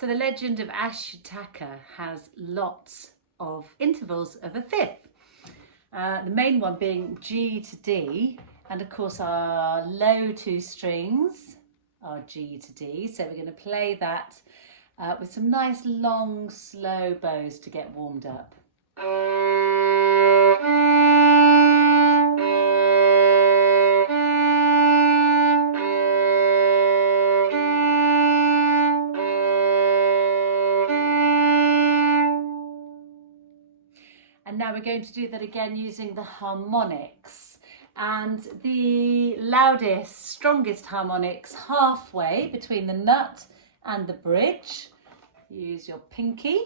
So the legend of Ashitaka has lots of intervals of a fifth. The main one being G to D, and of course our low two strings are G to D. So we're going to play that with some nice long slow bows to get warmed up. And now we're going to do that again using the harmonics, and the loudest, strongest harmonics halfway between the nut and the bridge. Use your pinky.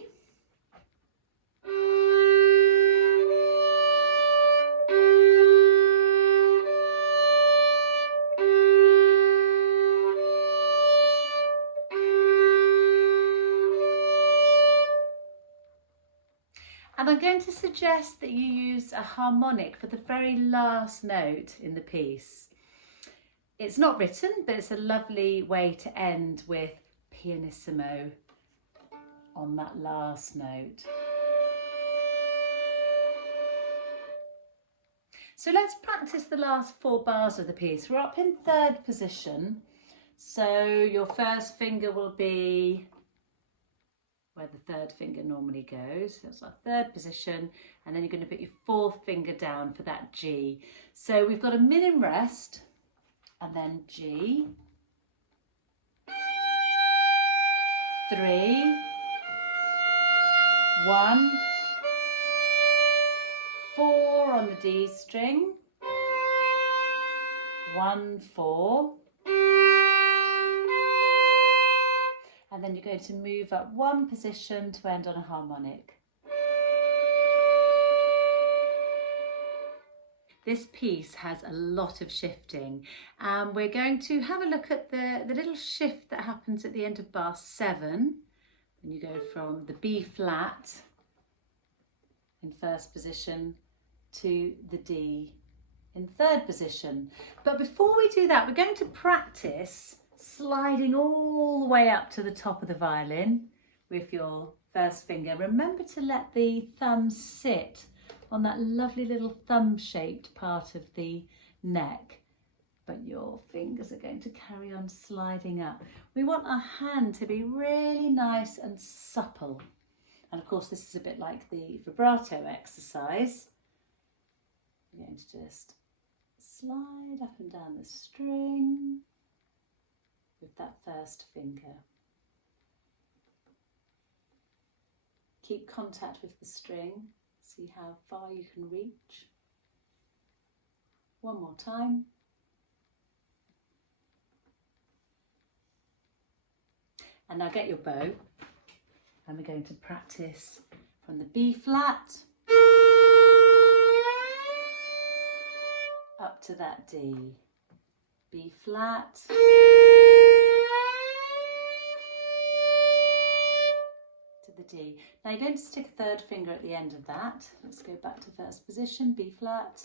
And I'm going to suggest that you use a harmonic for the very last note in the piece. It's not written, but it's a lovely way to end with pianissimo on that last note. So let's practice the last 4 bars of the piece. We're up in 3rd position. So your first finger will be where the 3rd finger normally goes. That's our 3rd position, and then you're going to put your 4th finger down for that G. So we've got a minim rest, and then G, 3, 1, 4 on the D string, 1, 4. And then you're going to move up 1 position to end on a harmonic. This piece has a lot of shifting, and we're going to have a look at the little shift that happens at the end of bar 7, when you go from the B flat in 1st position to the D in 3rd position. But before we do that, we're going to practice sliding all the way up to the top of the violin with your 1st finger. Remember to let the thumb sit on that lovely little thumb-shaped part of the neck, but your fingers are going to carry on sliding up. We want our hand to be really nice and supple. And of course, this is a bit like the vibrato exercise. We're going to just slide up and down the string with that 1st finger. Keep contact with the string, see how far you can reach. One more time. And now get your bow, and we're going to practice from the B flat up to that D. B flat, to the D. Now you're going to stick a 3rd finger at the end of that. Let's go back to 1st position, B flat.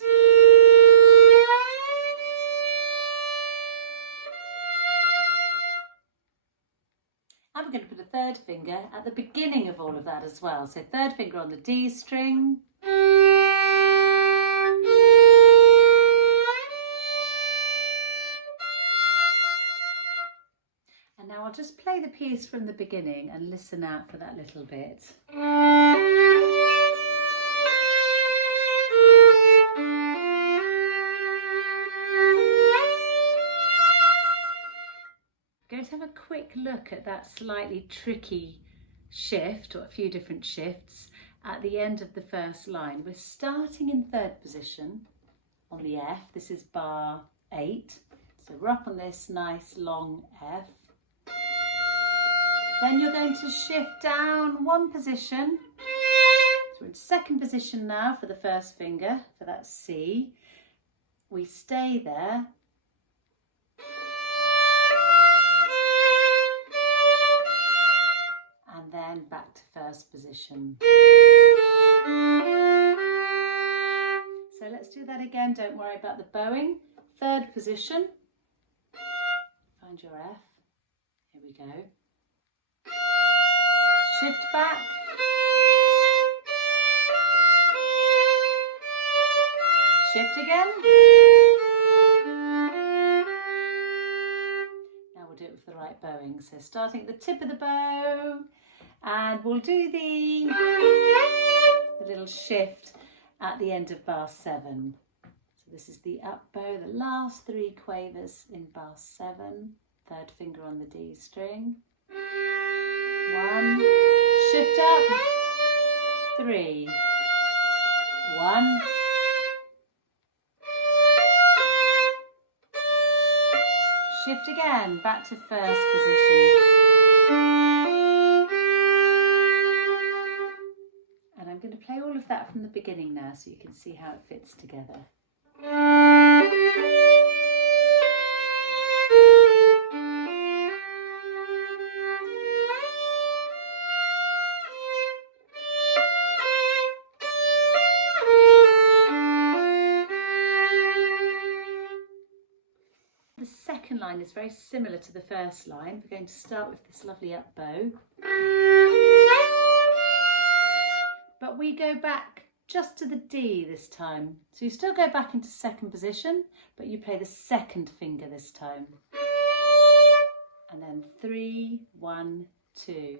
And we're going to put a 3rd finger at the beginning of all of that as well. So 3rd finger on the D string. And now I'll just play the piece from the beginning and listen out for that little bit. Going to have a quick look at that slightly tricky shift, or a few different shifts, at the end of the 1st line. We're starting in 3rd position on the F. This is bar 8. So we're up on this nice long F. Then you're going to shift down 1 position. So we're in 2nd position now for the 1st finger, for that C. We stay there. And then back to 1st position. So let's do that again. Don't worry about the bowing. 3rd position. Find your F. Here we go. shift back, shift again. Now we'll do it with the right bowing. So starting at the tip of the bow, and we'll do the little shift at the end of bar 7. So this is the up bow, the last 3 quavers in bar 7, 3rd finger on the D string. 1, shift up, 3, 1, shift again, back to 1st position. And I'm going to play all of that from the beginning now so you can see how it fits together. The second line is very similar to the first line. We're going to start with this lovely up bow. But we go back just to the D this time. So you still go back into 2nd position, but you play the 2nd finger this time. And then 3, 1, 2.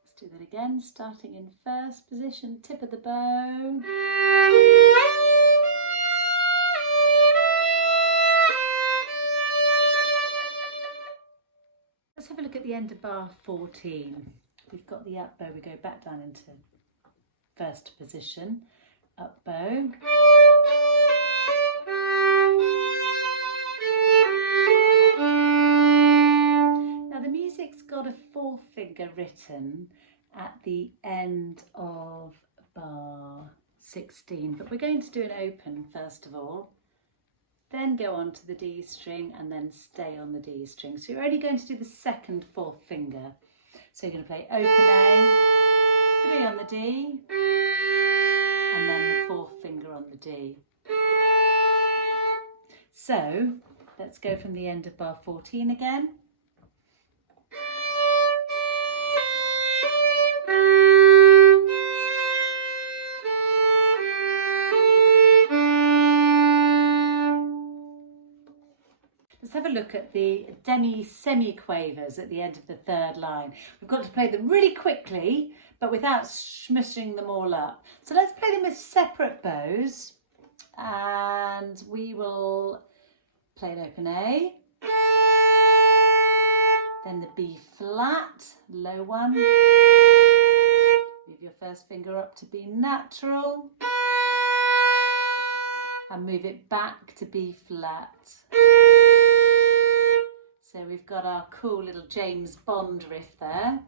Let's do that again, starting in 1st position, tip of the bow. Let's have a look at the end of bar 14. We've got the up bow, we go back down into 1st position, up bow. Now the music's got a 4th finger written at the end of bar 16, but we're going to do an open first of all. Then go on to the D string and then stay on the D string. So you're only going to do the 2nd 4th finger. So you're going to play open A, 3 on the D, and then the 4th finger on the D. So let's go from the end of bar 14 again. Let's have a look at the semi-quavers at the end of the 3rd line. We've got to play them really quickly, but without smushing them all up. So let's play them with separate bows, and we will play an open A, then the B flat, low one, move your 1st finger up to B natural, and move it back to B flat. So we've got our cool little James Bond riff there.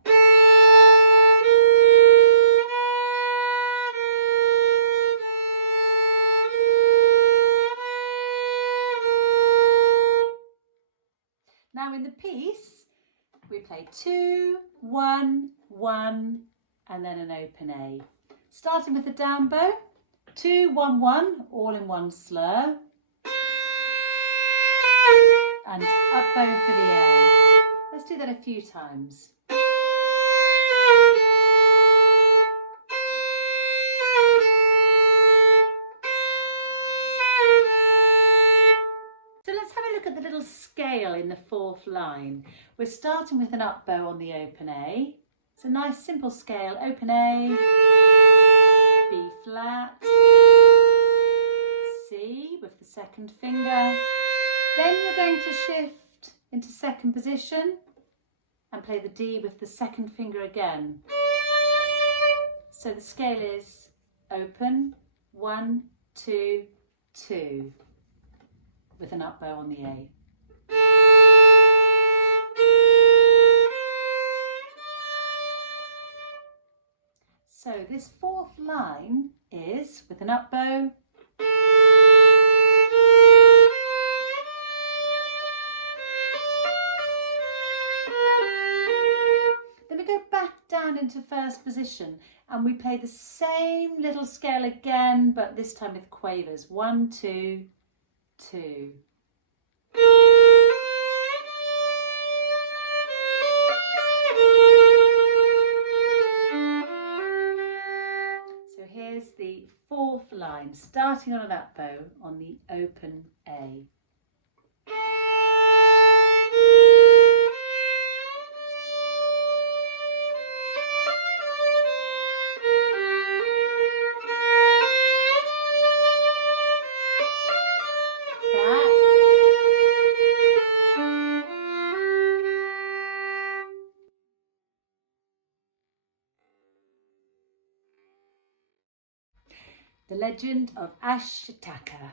Now in the piece, we play 2, 1, 1, and then an open A. Starting with the down bow, 2, 1, 1, all in one slur. And up bow for the A. Let's do that a few times. So let's have a look at the little scale in the 4th line. We're starting with an up bow on the open A. It's a nice simple scale, open A, B flat, C with the 2nd finger. Then you're going to shift into 2nd position and play the D with the 2nd finger again. So the scale is open, 1, 2, 2, with an up bow on the A. So this 4th line is with an up bow, down into 1st position, and we play the same little scale again, but this time with quavers. 1, 2, 2. starting on that bow on the open A. Back. The Legend of Ashitaka.